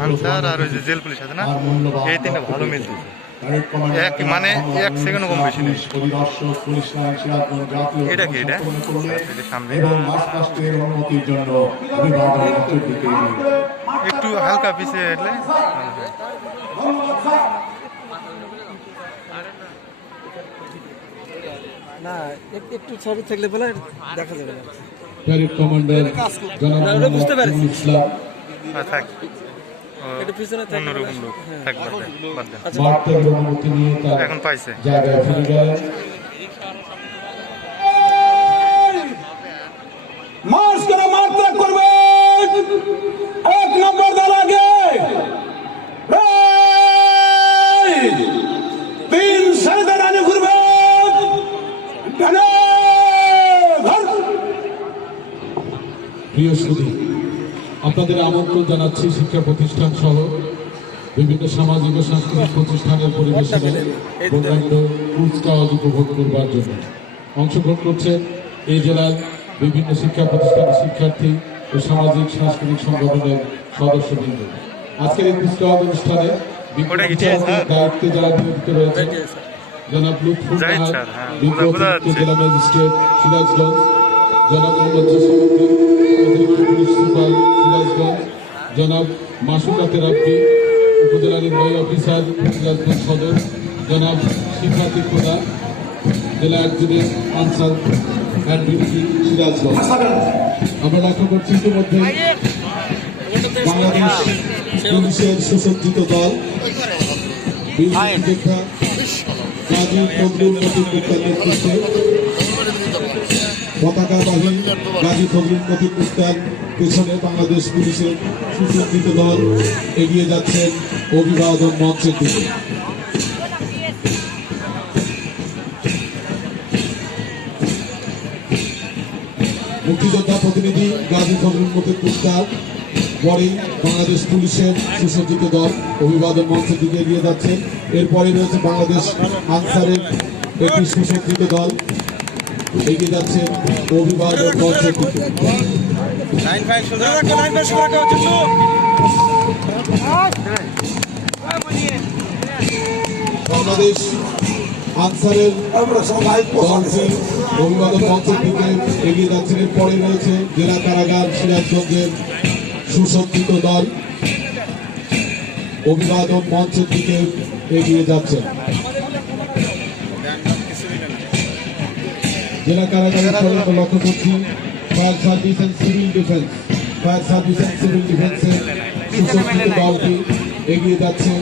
Answer আর ওই যে jail police আছে না এই তিনটা ভালো মিলতেছে এক- মানে এক সেকেন্ডও কম বেশি নেই। পুলিশ পুলিশ এটা কি এটা? সামনে। একটু হালকা পিছিয়ে এলে না একটু ছবি থাকলে বলে দেখা যাবে না কমান্ডার বুঝতে পেরেছি। আর থাক। অন্যরকম লোক। হ্যাঁ। থাক। আচ্ছা। এখন পাইছে। মার্চ করে ত্যাগ করবে? এক নম্বর দল আগে। তিন সাড়ে রানে ঘুরবে। প্রিয় সুধী আপনাদের আমন্ত্রণ জানাচ্ছি শিক্ষা প্রতিষ্ঠান সহ বিভিন্ন সামাজিক ও সাংস্কৃতিক প্রতিষ্ঠানের কুচকাওয়াজ উপভোগ করবার জন্য অংশগ্রহণ করছে এই জেলার বিভিন্ন শিক্ষা প্রতিষ্ঠানের শিক্ষার্থী ও সামাজিক সাংস্কৃতিক সংগঠনের সদস্যবৃন্দ আজকের এই কুচকাওয়াজ অনুষ্ঠানে? দায়িত্বে যারা নিয়োজিত রয়েছে জনাব লুৎফুল হ্যাঁ। জেলা ম্যাজিস্ট্রেট সিরাজগঞ্জ জনাব মোহাম্মদ জসিমউদ্দিন অতিরিক্ত পুলিশ সুপার সিরাজগঞ্জ। জনাব মাসুকা তেরাপ্পি উপজেলা নির্বাহী অফিসার, সিরাজগঞ্জ সদর। জনাব শিক্ষার্থী খোদা, জেলা অ্যাডজুটেন্ট আনসার অ্যাডমিনিটি সিরাজগঞ্জ। আমরা লক্ষ্য করছি ইতিমধ্যে বাংলাদেশ পুলিশের সুসজ্জিত দল। বীর মুক্তিযোদ্ধা গাজী মতিন মুক্তার নেতৃত্বে পতাকাবাহী গাজী ফজলুল মতিন মুক্তার পেছনে বাংলাদেশ পুলিশের সুসজ্জিত দল এগিয়ে যাচ্ছেন অভিবাদন মঞ্চের দিকে। মুক্তিযোদ্ধা প্রতিনিধি গাজী ফজলুল মতিন মুক্তার পরেই বাংলাদেশ পুলিশের সুসজ্জিত দল অভিবাদন মঞ্চের দিকে এগিয়ে যাচ্ছে। এরপরে রয়েছে বাংলাদেশ আনসারের একটি সুসজ্জিত দল। এগিয়ে যাচ্ছে রাখো চুপ বাংলাদেশ আনসারের অভিবাদন মঞ্চের দিকে এগিয়ে যাচ্ছেন এরপরে রয়েছে জেলা কারাগার সিরাজগঞ্জের সুসজ্জিত দল। অভিবাদন মঞ্চের দিকে এগিয়ে যাচ্ছেন জেলা কারাগারের আমরা লক্ষ্য করছি fire service and civil defence. Fire service and civil ডিফেন্সের সুসজ্জিত দলটি এগিয়ে যাচ্ছে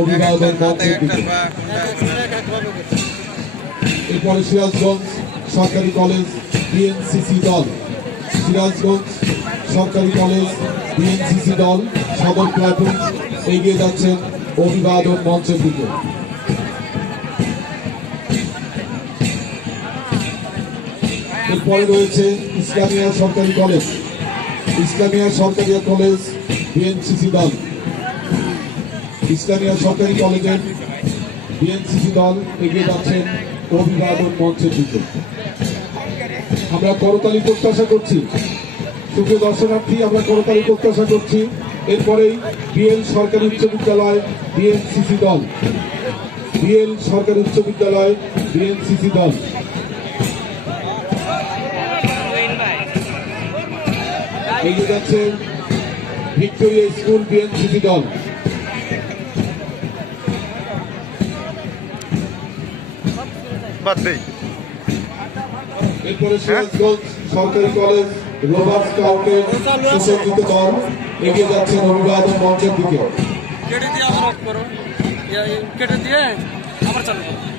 অভিবাদন মঞ্চের দিকে এরপরে সিরাজগঞ্জ সরকারি কলেজ বিএনসিসি দল। সিরাজগঞ্জ সরকারি কলেজ বিএনসিসি দল সদর প্লাটুন এগিয়ে যাচ্ছেন অভিবাদন মঞ্চের দিকে। এরপরে রয়েছে ইসলামিয়া সরকারি কলেজ। ইসলামিয়া সরকারি কলেজ, বিএনসিসি দল। ইসলামিয়া সরকারি কলেজের বিএনসিসি দল এগিয়ে যাচ্ছেন অভিবাদন মঞ্চের দিকে। আমরা করতালি প্রত্যাশা করছি। সুপ্রিয় দর্শনার্থী, আমরা করতালি প্রত্যাশা করছি। এরপরেই বিএল সরকারি উচ্চ বিদ্যালয়, বিএনসিসি দল। বিএল সরকারি উচ্চ বিদ্যালয়, বিএনসিসি দল। এগিয়ে যাচ্ছে ভিক্টোরিয়া স্কুল বিএনসিসি দল। এরপরে সিরাজগঞ্জ সরকারি কলেজ রোভার স্কাউটের সুসজ্জিত দল এগিয়ে যাচ্ছেন অভিবাদন মঞ্চের দিকে কেটে দিয়ে আবার অফ করো। কেটে দিয়ে আবার চালু করো।